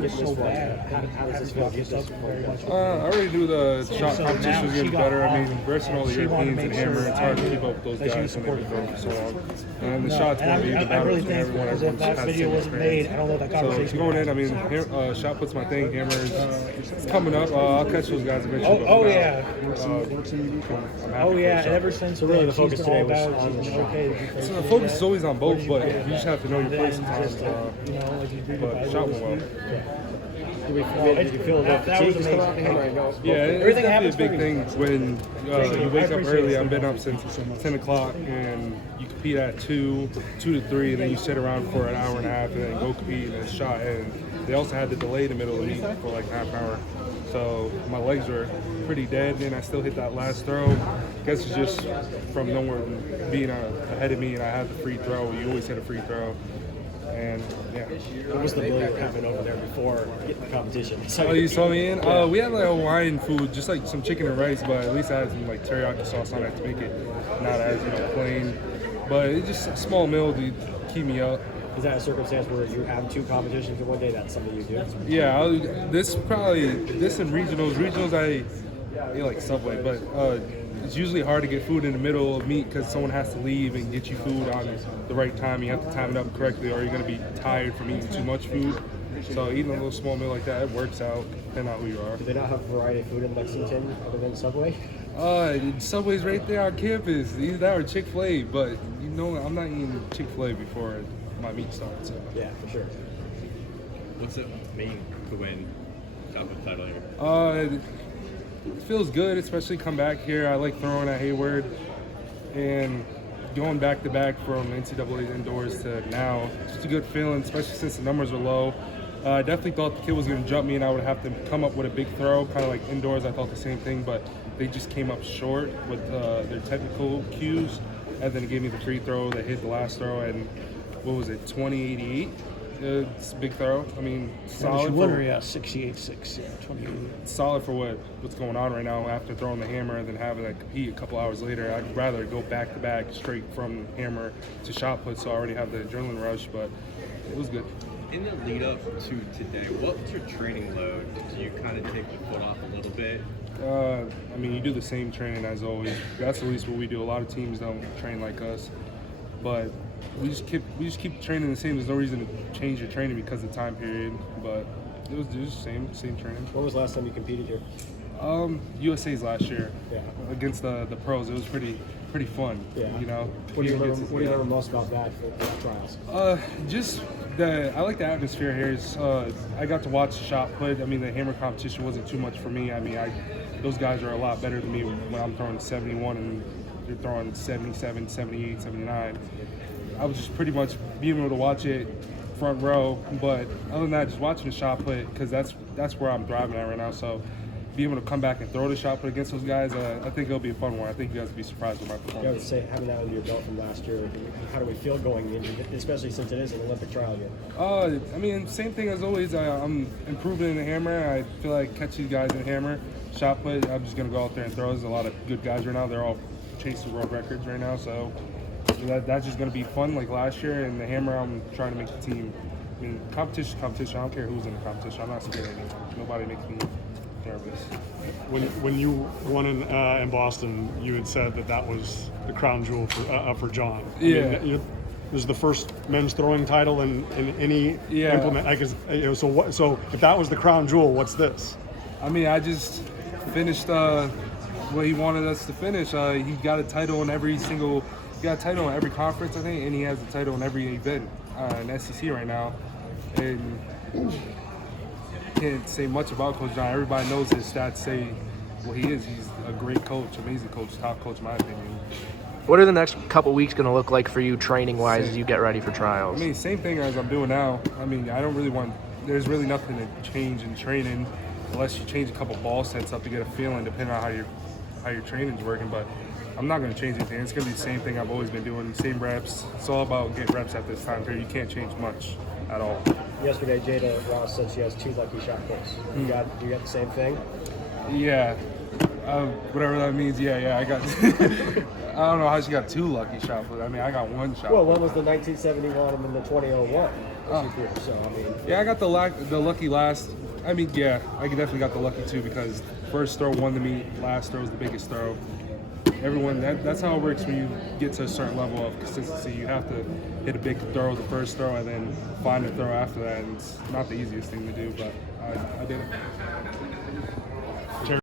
getting this so far. bad. How does this feel? Get this far? I already knew the shot competition was getting better. I mean, versing all the she wanted to Europeans and make hammer, sure it's hard to I keep up with those that she guys when they've been supported going for so long. And the shots won't be the I battles really and think everyone. because if that video wasn't made, I don't know that So conversation. going in, I mean, shot puts my thing. Hammer is coming up. I'll catch those guys eventually. Oh yeah. Oh Yeah, and ever since So really the she's focus been all today was about on the she's been shot. okay because So the focus is always on both, but you just have to know your place sometimes. like you do But shot went well. Did you feel a little that was fatigue coming out amazing. here? I know. Yeah, it's Everything definitely happens a big for thing when you wake up appreciate early. it. I've been up since 10 o'clock, and you compete at 2 to 3, and then you sit around for an hour and a half, and then go compete and shot. And they also had the delay in the middle of the meet for like half an hour. So my legs were pretty dead, and I still hit that last throw. I guess it's just from no one being ahead of me, and I had the free throw. You always hit a free throw. And yeah. What was the meal you were having over there before getting the competition? Oh, you saw me in? We had like Hawaiian food, just like some chicken and rice, but at least I had some like teriyaki sauce on it to make it not as plain. But it's just a small meal to keep me up. Is that a circumstance where you have two competitions in one day? That's something you do? Yeah, this and regionals I eat like Subway, but it's usually hard to get food in the middle of meet because someone has to leave and get you food on the right time. You have to time it up correctly, or you're going to be tired from eating too much food. So eating a little small meal like that, it works out, depending on who you are. Do they not have a variety of food in Lexington other than Subway? Subway's right there on campus. Either that or Chick-fil-A, but I'm not eating Chick-fil-A before my meet starts. So. Yeah, for sure. What's it mean to win shot put title here? It feels good, especially come back here. I like throwing at Hayward, and going back to back from NCAA indoors to now. It's just a good feeling, especially since the numbers are low. I definitely thought the kid was going to jump me, and I would have to come up with a big throw, kind of like indoors. I thought the same thing, but they just came up short with their technical cues, and then it gave me the free throw that hit the last throw, and what was it, 20-88? It's a big throw. I mean, solid. winner, 68-6, 28. Solid for what's going on right now after throwing the hammer and then having that compete a couple hours later. I'd rather go back to back straight from hammer to shot put, so I already have the adrenaline rush, but it was good. In the lead up to today, what's your training load? Do you kind of take the foot off a little bit? I mean, you do the same training as always. That's at least what we do. A lot of teams don't train like us, but we just keep training the same. There's no reason to change your training because of the time period, but it was just same training. When was the last time you competed here? USA's last year. Yeah. Against the pros. It was pretty fun. Yeah. What do you remember most about that for the trials? Just I like the atmosphere here. I got to watch the shot put. I mean, the hammer competition wasn't too much for me. I mean, those guys are a lot better than me when I'm throwing 71 and they're throwing 77, 78, 79. I was just pretty much being able to watch it front row, but other than that, just watching the shot put, because that's where I'm driving at right now. So being able to come back and throw the shot put against those guys, I think it'll be a fun one. I think you guys will be surprised with my performance. Yeah, I would say having that under your belt from last year, how do we feel going in, especially since it is an Olympic trial year? I mean, same thing as always. I'm improving in the hammer. I feel like catch these guys in the hammer. Shot put, I'm just going to go out there and throw. There's a lot of good guys right now. They're all chasing world records right now, so that's just going to be fun like last year. And the hammer, I'm trying to make the team. I mean, competition. I don't care who's in the competition. I'm not scared of anyone. Nobody makes me nervous. When you won in Boston, you had said that was the crown jewel for John. Yeah. This is the first men's throwing title in any implement. So if that was the crown jewel, what's this? I mean, I just finished what he wanted us to finish. He got a title in every conference, I think, and he has a title in every event in SEC right now. And can't say much about Coach John. Everybody knows his stats say what he is. He's a great coach, amazing coach, top coach in my opinion. What are the next couple weeks going to look like for you training-wise as you get ready for trials? I mean, same thing as I'm doing now. I mean, there's really nothing to change in training unless you change a couple ball sets up to get a feeling, depending on how your training's working. But I'm not going to change anything. It's going to be the same thing I've always been doing, same reps. It's all about getting reps at this time period. You can't change much at all. Yesterday, Jada Ross said she has 2 lucky shot puts. You got the same thing? Yeah. Whatever that means, yeah. I got. I don't know how she got 2 lucky shot puts. I mean, I got 1 shot. Well, one was the 1971 and then the 2001. your career. So I mean, Yeah, I got the lucky last. I mean, yeah, I definitely got the lucky too because first throw won the meet, last throw was the biggest throw. Everyone, that's how it works when you get to a certain level of consistency. You have to hit a big throw the first throw and then find a throw after that. And it's not the easiest thing to do, but I did it.